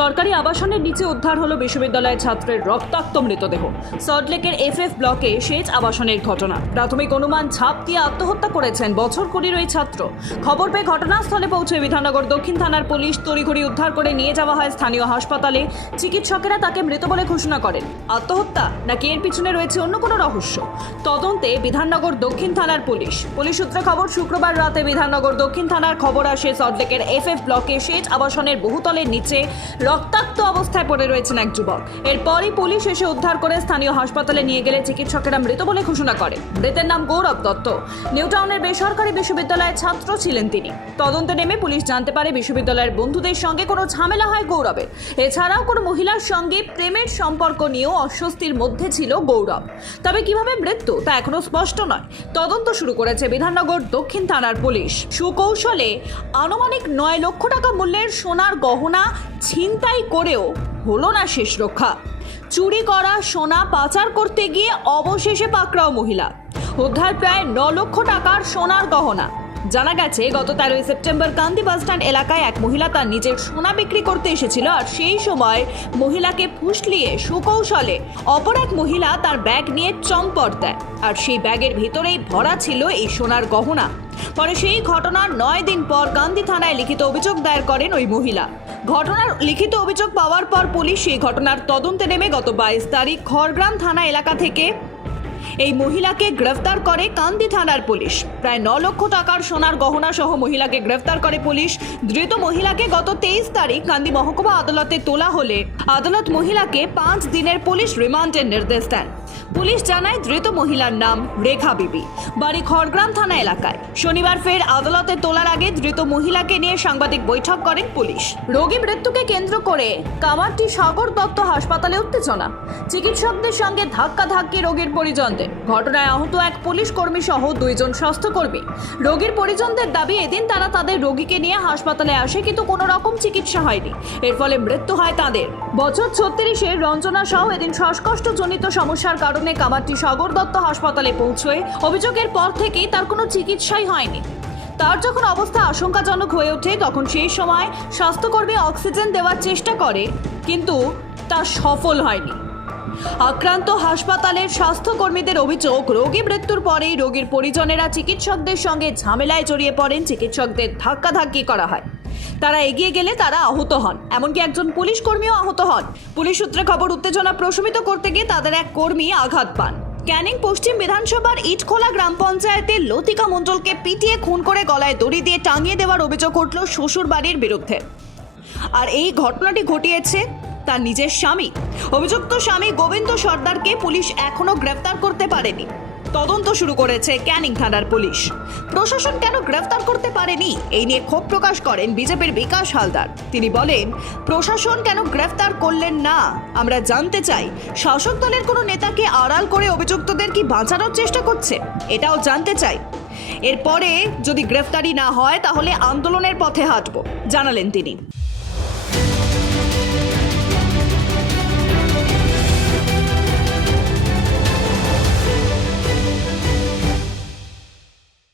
সরকারি আবাসনের নিচে উদ্ধার হলো বিশ্ববিদ্যালয়ের ছাত্রের রক্তাক্ত মৃতদেহ। সল্টলেকের এফ এফ ব্লকে সেচ আবাসনের ঘটনা। প্রাথমিক অনুমান ঝাঁপ দিয়ে আত্মহত্যা করেছেন বছর কুড়ির ওই ছাত্র। খবর পেয়ে ঘটনাস্থলে পৌঁছে বিধাননগর দক্ষিণ থানার পুলিশ তড়িঘড়ি উদ্ধার করে নিয়ে যাওয়া হয় স্থানীয় হাসপাতালে। চিকিৎসকেরা তাকে মৃত বলে ঘোষণা করেন। আত্মহত্যা নাকি এর পিছনে রয়েছে অন্য কোনো রহস্য? তদন্তে বিধাননগর দক্ষিণ থানার পুলিশ। পুলিশ সূত্রে খবর, শুক্রবার রাতে বিধাননগর দক্ষিণ থানার খবর আসে সল্টলেকের এফ এফ ব্লকে সেচ আবাসনের বহুতলের নিচে রক্তাক্ত অবস্থায় পড়ে রয়েছেন এক যুবক। এরপরই পুলিশ এসে উদ্ধার করে স্থানীয় হাসপাতালে নিয়ে গেলে চিকিৎসকেরা মৃত বলে ঘোষণা করে। মৃতের নাম গৌরব দত্ত। নিউটাউনের বেসরকারি বিশ্ববিদ্যালয়ের ছাত্র ছিলেন তিনি। তদন্তে নেমে পুলিশ জানতে পারে বিশ্ববিদ্যালয়ের বন্ধুদের সঙ্গে কোনো ঝামেলা হয় গৌরবের। এছাড়াও কোনো মহিলার সঙ্গে প্রেমের সম্পর্ক নিয়েও অস্বস্তির মধ্যে ছিল গৌরব। তবে কীভাবে মৃত্যু তা এখনও স্পষ্ট নয়। তদন্ত শুরু করেছে বিধাননগর দক্ষিণ থানার পুলিশ। সুকৌশলে আনুমানিক নয় লক্ষ টাকা মূল্যের সোনার গহনা ছিনতাই করেও হলো না শেষ রক্ষা। চুরি করা, সোনা পাচার করতে গিয়ে অবশেষে পাকড়াও মহিলা। উদ্ধার প্রায় ন লক্ষ টাকার সোনার গহনা। জানা গেছে, গত তেরোই সেপ্টেম্বর কান্দি বাসস্ট্যান্ড এলাকায় এক মহিলা তার নিজের সোনা বিক্রি করতে এসেছিল আর সেই সময় মহিলাকে ফুসলিয়ে সুকৌশলে অপর এক মহিলা তার ব্যাগ নিয়ে চম্পট দেয় আর সেই ব্যাগের ভিতরেই ভরা ছিল এই সোনার গহনা। পরে সেই ঘটনার নয় দিন পর গান্ধী থানায় লিখিত অভিযোগ দায়ের করেন ওই মহিলা। ঘটনার লিখিত অভিযোগ পাওয়ার পর পুলিশ সেই ঘটনার তদন্তে নেমে গত বাইশ তারিখ খড়গ্রাম থানা এলাকা থেকে এই মহিলাকে গ্রেফতার করে কান্দি থানার পুলিশ। প্রায় ন লক্ষ টাকার সোনার গহনা সহ মহিলাকে গ্রেফতার করে পুলিশ। ধৃত মহিলাকে গত তেইশ তারিখ কান্দি মহকুমা আদালতে তোলা হলে আদালত মহিলাকে পাঁচ দিনের পুলিশ রিমান্ডের নির্দেশ দেন। পুলিশ জানায় ধৃত মহিলার নাম রেখা বিবি। বাড়ি খড়গ্রাম থানা এলাকায়। শনিবার ফের আদালতে তোলার আগে ধৃত মহিলাকে নিয়ে সাংবাদিক বৈঠক করেন পুলিশ। রোগী মৃত্যুকে কেন্দ্র করে কামারটি সাগর দত্ত হাসপাতালে উত্তেজনা। চিকিৎসকদের সঙ্গে ধাক্কা ধাক্কি রোগীর পরিজনদের। ঘটনায় আহত এক পুলিশ কর্মী সহ দুইজন স্বাস্থ্যকর্মী। রোগীর পরিজনদের দাবি, এদিন তারা তাদের রোগীকে নিয়ে হাসপাতালে আসে, কিন্তু কোনো রকম চিকিৎসা হয়নি। এর ফলে মৃত্যু হয় তাদের। বছর ছত্রিশে রঞ্জনা সহ এদিন শ্বাসকষ্টজনিত সমস্যার কারণে কামারটি সাগর দত্ত হাসপাতালে পৌঁছয় অভিযোগের পর থেকেই তার কোনো চিকিৎসাই হয়নি। তার যখন অবস্থা আশঙ্কাজনক হয়ে ওঠে, তখন সেই সময় স্বাস্থ্যকর্মী অক্সিজেন দেওয়ার চেষ্টা করে, কিন্তু তা সফল হয়নি। আক্রান্ত হাসপাতালের স্বাস্থ্যকর্মীদের অভিযোগ, রোগী মৃত্যুর পরেই রোগীর পরিজনেরা চিকিৎসকদের সঙ্গে ঝামেলায় জড়িয়ে পড়েন, চিকিৎসকদের ধাক্কাধাক্কি করা হয়। তারা এগিয়ে গেলে তারা আহত হন। এমনকি একজন পুলিশ কর্মীও আহত হন। পুলিশ সূত্রে খবর, উত্তেজনা প্রশমিত করতে গিয়ে তাদের এক কর্মী আঘাত পান। ক্যানিং পশ্চিম বিধানসভার ইটখোলা গ্রাম পঞ্চায়েতের লতিকা মণ্ডলকে পিটিয়ে খুন করে গলায় দড়ি দিয়ে টাঙিয়ে দেওয়ার অভিযোগ উঠল শ্বশুর বাড়ির বিরুদ্ধে। আর এই ঘটনাটি ঘটিয়েছে তার নিজের স্বামী। অভিযুক্ত স্বামী গোবিন্দ সর্দারকে পুলিশ এখনও গ্রেফতার করতে পারেনি। তদন্ত শুরু করেছে ক্যানিং থানার পুলিশ। প্রশাসন কেন গ্রেফতার করতে পারেনি? এই নিয়ে ক্ষোভ প্রকাশ করেন বিজেপির বিকাশ হালদার। তিনি বলেন, প্রশাসন কেন গ্রেফতার করলেন না? আমরা জানতে চাই, শাসক দলের কোনো নেতাকে আড়াল করে অভিযুক্তদের কি বাঁচানোর চেষ্টা করছে? এটাও জানতে চাই। এরপরে যদি গ্রেফতারি না হয়, তাহলে আন্দোলনের পথে হাঁটব, জানালেন তিনি।